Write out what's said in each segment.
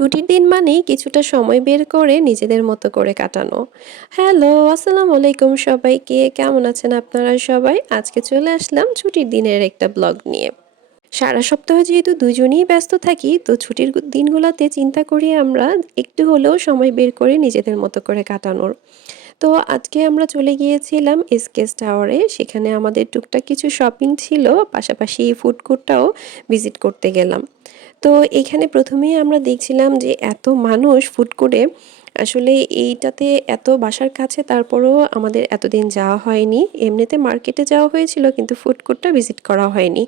ছুটির দিন মানেই কিছুটা সময় বের করে নিজেদের মতো করে কাটানো। হ্যালো আসসালামু আলাইকুম সবাইকে। কেমন আছেন আপনারা সবাই? আজকে চলে আসলাম ছুটির দিনের একটা ব্লগ নিয়ে। সারা সপ্তাহ যেহেতু দুজনেই ব্যস্ত থাকি, তো ছুটির দিনগুলোতে চিন্তা করি আমরা একটু হলেও সময় বের করে নিজেদের মতো করে কাটানোর। তো আজকে আমরা চলে গিয়েছিলাম এসকেস টাওয়ারে সেখানে আমাদের টুকটাক কিছু শপিং ছিল, পাশাপাশি ফুড কোর্টটাও ভিজিট করতে গেলাম। তো এখানে প্রথমেই আমরা দেখছিলাম যে এত মানুষ ফুড কোর্টে আসলে এইটাতে এত বাসার কাছে, তারপরেও আমাদের এতদিন যাওয়া হয়নি। এমনিতে মার্কেটে যাওয়া হয়েছিল, কিন্তু ফুড কোর্টটা ভিজিট করা হয়নি।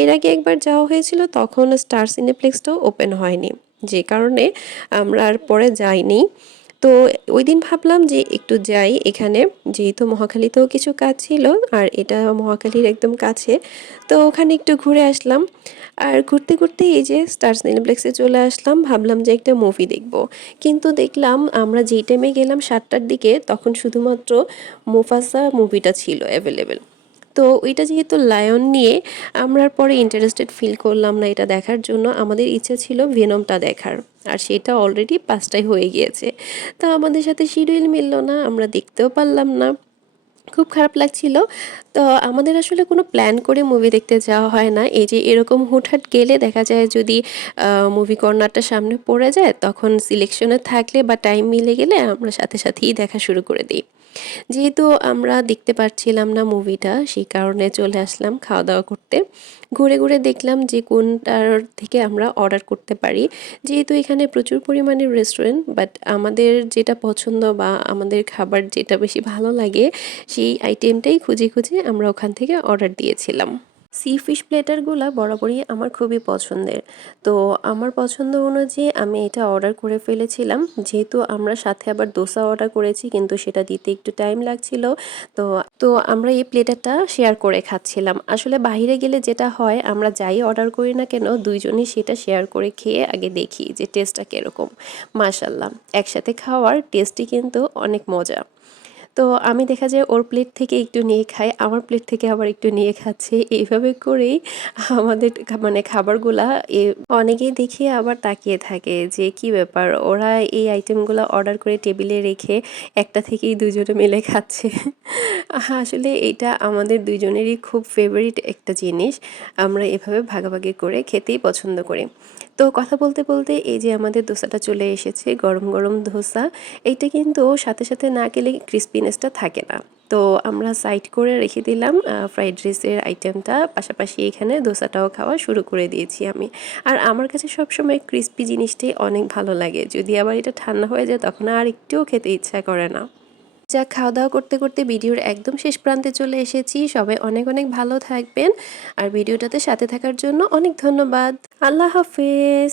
এর আগে একবার যাওয়া হয়েছিল, তখন স্টার সিনেপ্লেক্সটাও ওপেন হয়নি। যে কারণে আমরা আর পরে যাইনি। তো ওই দিন ভাবলাম যে একটু যাই। এখানে যেহেতু মহাখালীতেও কিছু কাজ ছিল, আর এটা মহাখালীর একদম কাছে, তো ওখানে একটু ঘুরে আসলাম। আর ঘুরতে ঘুরতে এই যে স্টার সিনেপ্লেক্সে চলে আসলাম, ভাবলাম যে একটা মুভি দেখব। কিন্তু দেখলাম আমরা যেই টাইমে গেলাম সাতটার দিকে, তখন শুধুমাত্র মুফাসা মুভিটা ছিল অ্যাভেলেবেল তো ওইটা যেহেতু লায়ন নিয়ে আমরা পরে ইন্টারেস্টেড ফিল করলাম না এটা দেখার জন্য, আমাদের ইচ্ছে ছিল ভেনমটা দেখার। আর সেটা অলরেডি পাঁচটায় হয়ে গিয়েছে। তা আমাদের সাথে শিডিউল মিলল না, আমরা দেখতেও পারলাম না। খুব খারাপ লাগছিল। তো আমাদের আসলে কোনো প্ল্যান করে মুভি দেখতে যাওয়া হয় না। এই যে এরকম হুটহাট গেলে দেখা যায় যদি মুভি কর্নারটা সামনে পড়ে যায়, তখন সিলেকশনে থাকলে বা টাইম মিলে গেলে আমরা সাথে সাথেই দেখা শুরু করে দিই। যেহেতু আমরা দেখতে পাচ্ছিলাম না মুভিটা সেই কারণে চলে আসলাম খাওয়া দাওয়া করতে। ঘুরে ঘুরে দেখলাম যে কোনটার থেকে আমরা অর্ডার করতে পারি। যেহেতু এখানে প্রচুর পরিমাণে রেস্টুরেন্ট বাট আমাদের যেটা পছন্দ বা আমাদের খাবার যেটা বেশি ভালো লাগে, সেই আইটেমটাই খুঁজে খুঁজে আমরা ওখান থেকে অর্ডার দিয়েছিলাম। সি ফিশ প্লেটারগুলো বরাবরই আমার খুবই পছন্দের। তো আমার পছন্দ অনুযায়ী আমি এটা অর্ডার করে ফেলেছিলাম। যেহেতু আমরা সাথে আবার দোসা অর্ডার করেছি, কিন্তু সেটা দিতে একটু টাইম লাগছিল। তো তো আমরা এই প্লেটারটা শেয়ার করে খাচ্ছিলাম। আসলে বাইরে গেলে যেটা হয়, আমরা যাই অর্ডার করি না কেন, দুইজনই সেটা শেয়ার করে খেয়ে আগে দেখি যে টেস্টটা কীরকম। মাশাল্লাহ একসাথে খাওয়ার টেস্টই কিন্তু অনেক মজা। তো আমি দেখা যায় ওর প্লেট থেকে একটু নিয়ে খাই, আমার প্লেট থেকে আবার একটু নিয়ে খাচ্ছে। এইভাবে করেই আমাদের মানে খাবারগুলা অনেকেই দেখে আবার তাকিয়ে থাকে যে কি ব্যাপার? ওরা এই আইটেমগুলো অর্ডার করে টেবিলে রেখে একটা থেকেই দুজনে মিলে খাচ্ছে। আসলে এটা আমাদের দুজনেরই খুব ফেভারিট একটা জিনিস। আমরা এভাবে ভাগাভাগি করে খেতেই পছন্দ করি। তো কথা বলতে বলতে এই যে আমাদের দোসাটা চলে এসেছে, গরম গরম ধোসা এইটা কিন্তু সাথে সাথে না গেলে ক্রিস্পিনেসটা থাকে না। তো আমরা সাইড করে রেখে দিলাম ফ্রাইড রাইসের আইটেমটা পাশাপাশি এখানে দোসাটাও খাওয়া শুরু করে দিয়েছি আমি। আর আমার কাছে সবসময় ক্রিস্পি জিনিসটাই অনেক ভালো লাগে। যদি আবার এটা ঠান্ডা হয়ে যায়, তখন আর একটুও খেতে ইচ্ছা করে না। যা খাওয়া দাওয়া করতে করতে ভিডিওর একদম শেষ প্রান্তে চলে এসেছি। সবাই অনেক অনেক ভালো থাকবেন। আর ভিডিওটাতে সাথে থাকার জন্য অনেক ধন্যবাদ। আল্লাহ হাফেজ।